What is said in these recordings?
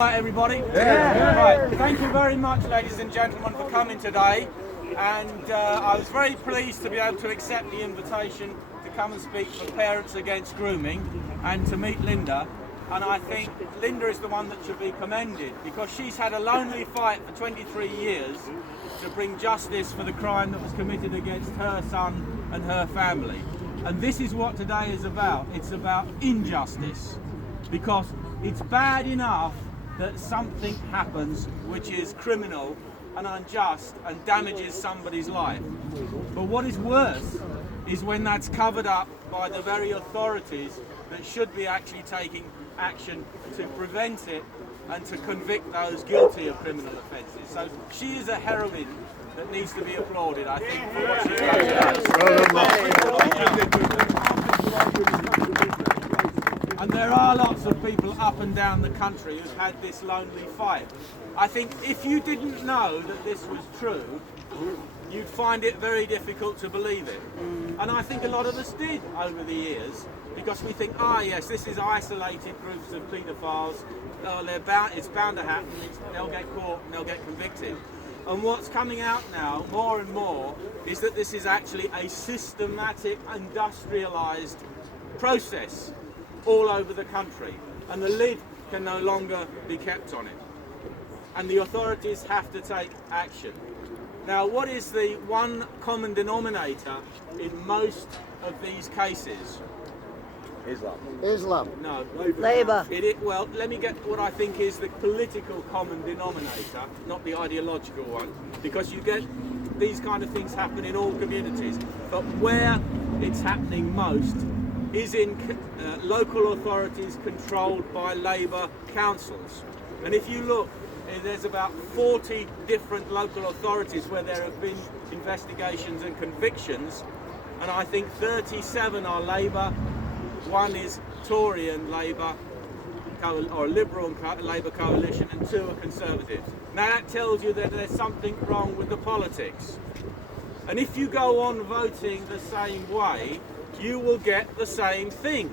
Right, everybody. Right. Thank you very much, ladies and gentlemen, for coming today. And I was very pleased to be able to accept the invitation to come and speak for Parents Against Grooming and to meet Linda. And I think Linda is the one that should be commended because she's had a lonely fight for 23 years to bring justice for the crime that was committed against her son and her family. And this is what today is about. It's about injustice, because it's bad enough that something happens which is criminal and unjust and damages somebody's life. But what is worse is when that's covered up by the very authorities that should be actually taking action to prevent it and to convict those guilty of criminal offences. So she is a heroine that needs to be applauded, I think, for what she's done. And there are lots of people up and down the country who've had this lonely fight. I think if you didn't know that this was true, you'd find it very difficult to believe it. And I think a lot of us did over the years, because we think, yes, this is isolated groups of paedophiles, it's bound to happen, they'll get caught and they'll get convicted. And what's coming out now, more and more, is that this is actually a systematic, industrialised process all over the country, and the lid can no longer be kept on it, and the authorities have to take action. Now, what is the one common denominator in most of these cases? Islam. No. Labour. Well, let me get what I think is the political common denominator, not the ideological one, because you get these kind of things happen in all communities, but where it's happening most is in local authorities controlled by Labour councils. And if you look, there's about 40 different local authorities where there have been investigations and convictions, and I think 37 are Labour, one is Tory and Labour, or Liberal and Labour coalition, and 2 are Conservative. Now that tells you that there's something wrong with the politics. And if you go on voting the same way, you will get the same thing.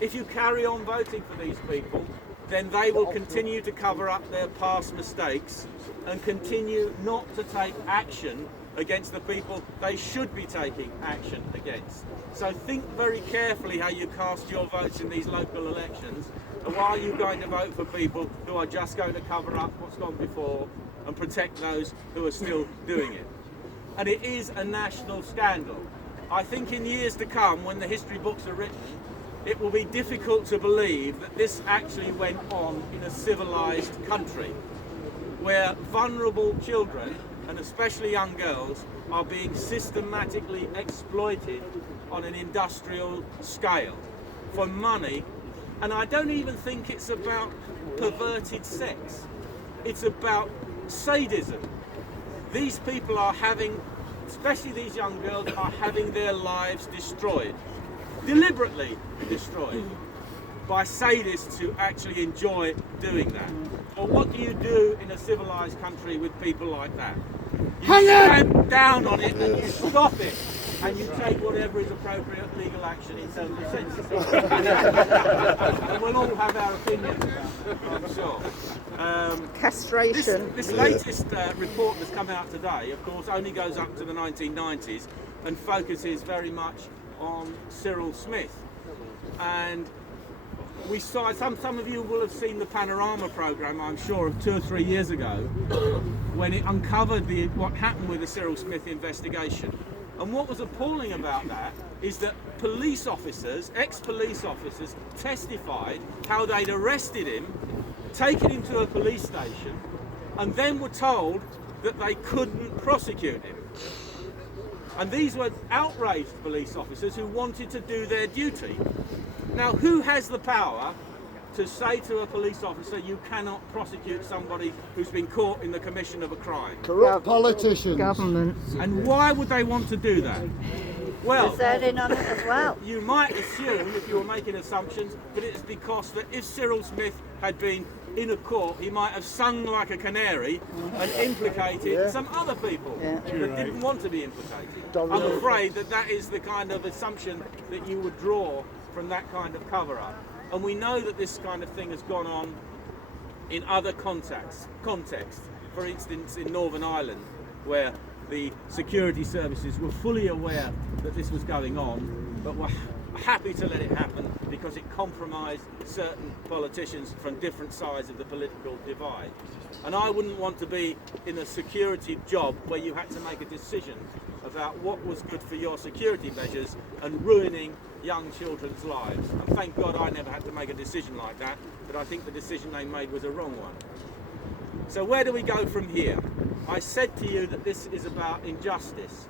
If you carry on voting for these people, then they will continue to cover up their past mistakes and continue not to take action against the people they should be taking action against. So think very carefully how you cast your votes in these local elections, and why are you going to vote for people who are just going to cover up what's gone before and protect those who are still doing it. And it is a national scandal. I think in years to come, when the history books are written, it will be difficult to believe that this actually went on in a civilised country, where vulnerable children, and especially young girls, are being systematically exploited on an industrial scale for money. And I don't even think it's about perverted sex. It's about sadism. These people are having, especially these young girls, are having their lives destroyed, deliberately destroyed, by sadists who actually enjoy doing that. Well, what do you do in a civilised country with people like that? You stand down on it and you stop it, and you take whatever is appropriate legal action in terms of censorship. And we'll all have our opinions about that, I'm sure. Castration. This latest report that's come out today, of course, only goes up to the 1990s and focuses very much on Cyril Smith. And we saw, some of you will have seen the Panorama programme, I'm sure, of 2 or 3 years ago, when it uncovered what happened with the Cyril Smith investigation. And what was appalling about that is that police officers, ex-police officers, testified how they'd arrested him, taken him to a police station, and then were told that they couldn't prosecute him. And these were outraged police officers who wanted to do their duty. Now, who has the power to say to a police officer, you cannot prosecute somebody who's been caught in the commission of a crime? Corrupt politicians. Government. And why would they want to do that? Well, They're in on it as well. you might assume, if you were making assumptions, that it's because that if Cyril Smith had been in a court, he might have sung like a canary and implicated some other people that didn't want to be implicated. I'm afraid that that is the kind of assumption that you would draw from that kind of cover-up. And we know that this kind of thing has gone on in other contexts. For instance, in Northern Ireland, where the security services were fully aware that this was going on, but were happy to let it happen because it compromised certain politicians from different sides of the political divide. And I wouldn't want to be in a security job where you had to make a decision about what was good for your security measures and ruining young children's lives. And thank God I never had to make a decision like that, but I think the decision they made was a wrong one. So where do we go from here? I said to you that this is about injustice.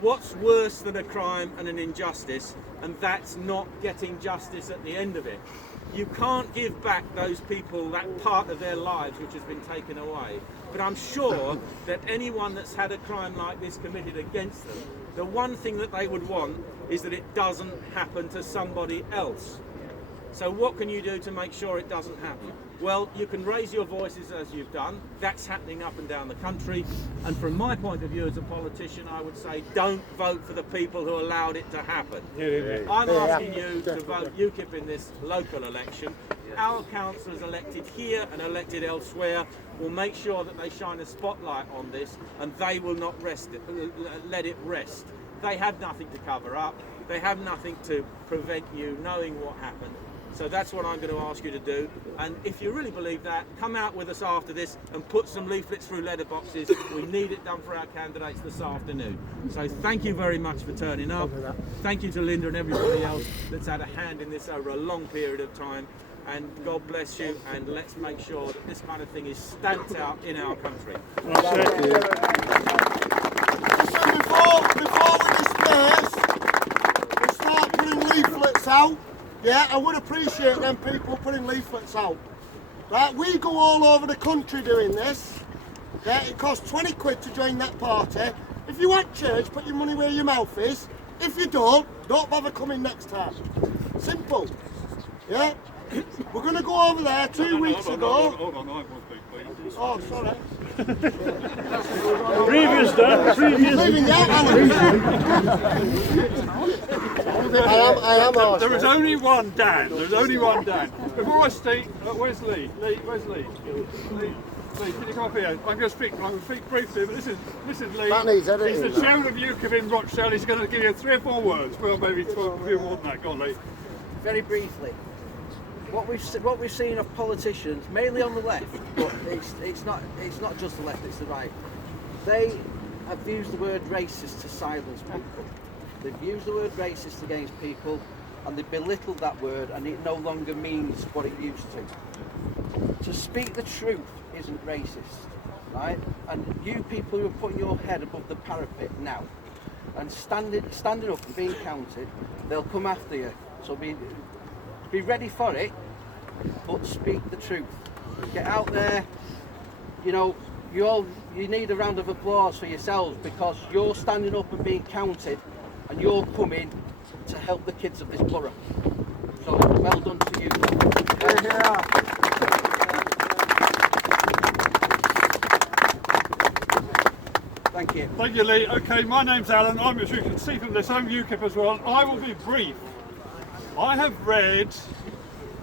What's worse than a crime and an injustice? And that's not getting justice at the end of it. You can't give back those people that part of their lives which has been taken away. But I'm sure that anyone that's had a crime like this committed against them, the one thing that they would want is that it doesn't happen to somebody else. So what can you do to make sure it doesn't happen? Well, you can raise your voices as you've done. That's happening up and down the country. And from my point of view as a politician, I would say don't vote for the people who allowed it to happen. I'm asking you to vote UKIP in this local election. Our councillors elected here and elected elsewhere will make sure that they shine a spotlight on this, and they will not let it rest. They have nothing to cover up. They have nothing to prevent you knowing what happened. So that's what I'm going to ask you to do. And if you really believe that, come out with us after this and put some leaflets through letterboxes. We need it done for our candidates this afternoon. So thank you very much for turning up. Thank you to Linda and everybody else that's had a hand in this over a long period of time. And God bless you, and let's make sure that this kind of thing is stamped out in our country. Listen, before we disperse, we start putting leaflets out. Yeah, I would appreciate them people putting leaflets out. Right, we go all over the country doing this. Yeah, it costs 20 quid to join that party. If you want church, put your money where your mouth is. If you don't bother coming next time. Simple. Yeah? We're going to go over there 2 weeks ago. Hold on, I want to please. Oh, sorry. Previous Leaving that, Alan. I am. There is only one Dan. There's only one Dan. Before I speak, where's Lee? Where's Lee? Lee, can you come up here? I'm going to speak briefly, but this is Lee. That needs editing. He's the chairman of UKIP in Rochdale. He's going to give you 3 or 4 words. Well, maybe 12, a few more than that. Go on, Lee. Very briefly, what we've seen of politicians, mainly on the left, but it's not just the left, it's the right. They have used the word racist to silence people. They've used the word racist against people, and they belittled that word, and it no longer means what it used to. To speak the truth isn't racist, right? And you people who are putting your head above the parapet now and standing up and being counted, they'll come after you. So be ready for it, but speak the truth. Get out there. You know, you need a round of applause for yourselves because you're standing up and being counted, and you're coming to help the kids of this borough. So well done to you. Thank you. Thank you, Lee. Okay, my name's Alan. As you can see from this, I'm UKIP as well. I will be brief. I have read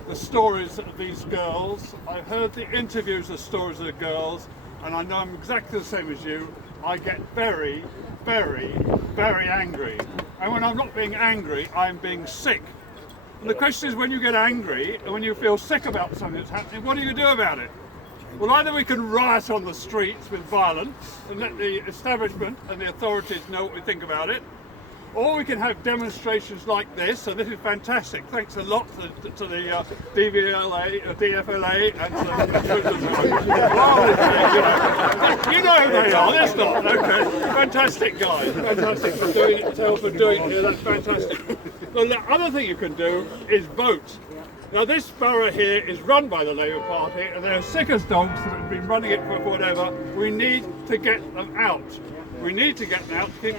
the stories of these girls. I've heard the interviews of stories of the girls, and I know I'm exactly the same as you. I get very, very, very angry. And when I'm not being angry, I'm being sick. And the question is, when you get angry and when you feel sick about something that's happening, what do you do about it? Well, either we can riot on the streets with violence and let the establishment and the authorities know what we think about it, or we can have demonstrations like this. So this is fantastic. Thanks a lot to the DFLA, and to you know who they are. That's not okay. Fantastic guys. Fantastic for doing it. To help doing it here. That's fantastic. Well, the other thing you can do is vote. Now this borough here is run by the Labour Party, and they're sick as dogs that have been running it for whatever. We need to get them out. We need to get them out to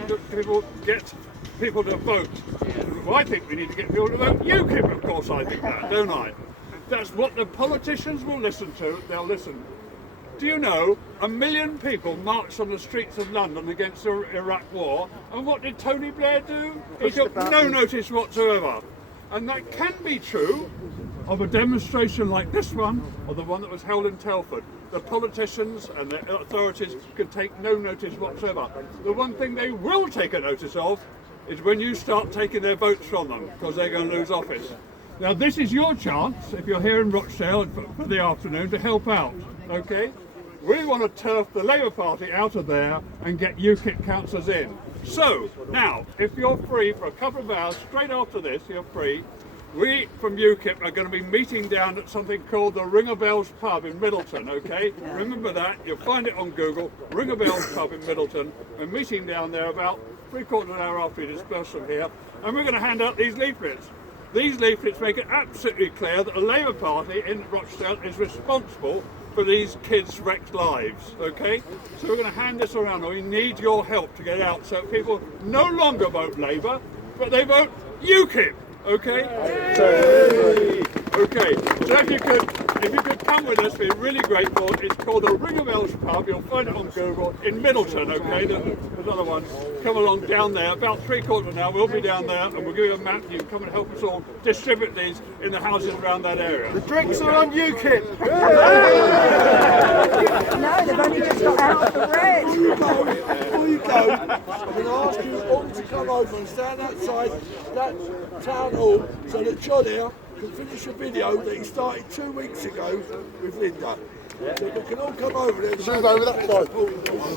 get people to vote. Well, I think we need to get people to vote UKIP, of course I think that, don't I? That's what the politicians will listen to, they'll listen. Do you know, 1 million people marched on the streets of London against the Iraq war, and what did Tony Blair do? He took no notice whatsoever. And that can be true, of a demonstration like this one or the one that was held in Telford, the politicians and the authorities could take no notice whatsoever. The one thing they will take a notice of is when you start taking their votes from them, because they're going to lose office. Now this is your chance, if you're here in Rochdale for the afternoon, to help out, okay? We want to turf the Labour Party out of there and get UKIP councillors in. So, now, if you're free for a couple of hours, straight after this, you're free, we from UKIP are going to be meeting down at something called the Ring a Bells pub in Middleton, okay? Remember that, you'll find it on Google, Ring a Bells pub in Middleton. We're meeting down there about 3/4 of an hour after we disperse from here, and we're going to hand out these leaflets. These leaflets make it absolutely clear that the Labour Party in Rochdale is responsible for these kids' wrecked lives, okay? So we're going to hand this around, and we need your help to get it out so people no longer vote Labour, but they vote UKIP, okay? Okay, so if you could come with us, we're really grateful. It's called the Ring a Bells pub, you'll find it on Google, in Middleton, okay? There's another one. Come along down there, about 3/4 of an hour, we'll be down there, and we'll give you a map, you can come and help us all distribute these in the houses around that area. The drinks are on UKIP. No, they've only just got out of the red. Before you go, I'm going to ask you all to come over and stand outside that town hall so that John here can finish a video that he started 2 weeks ago with Linda. So we can all come over there. Move over that side.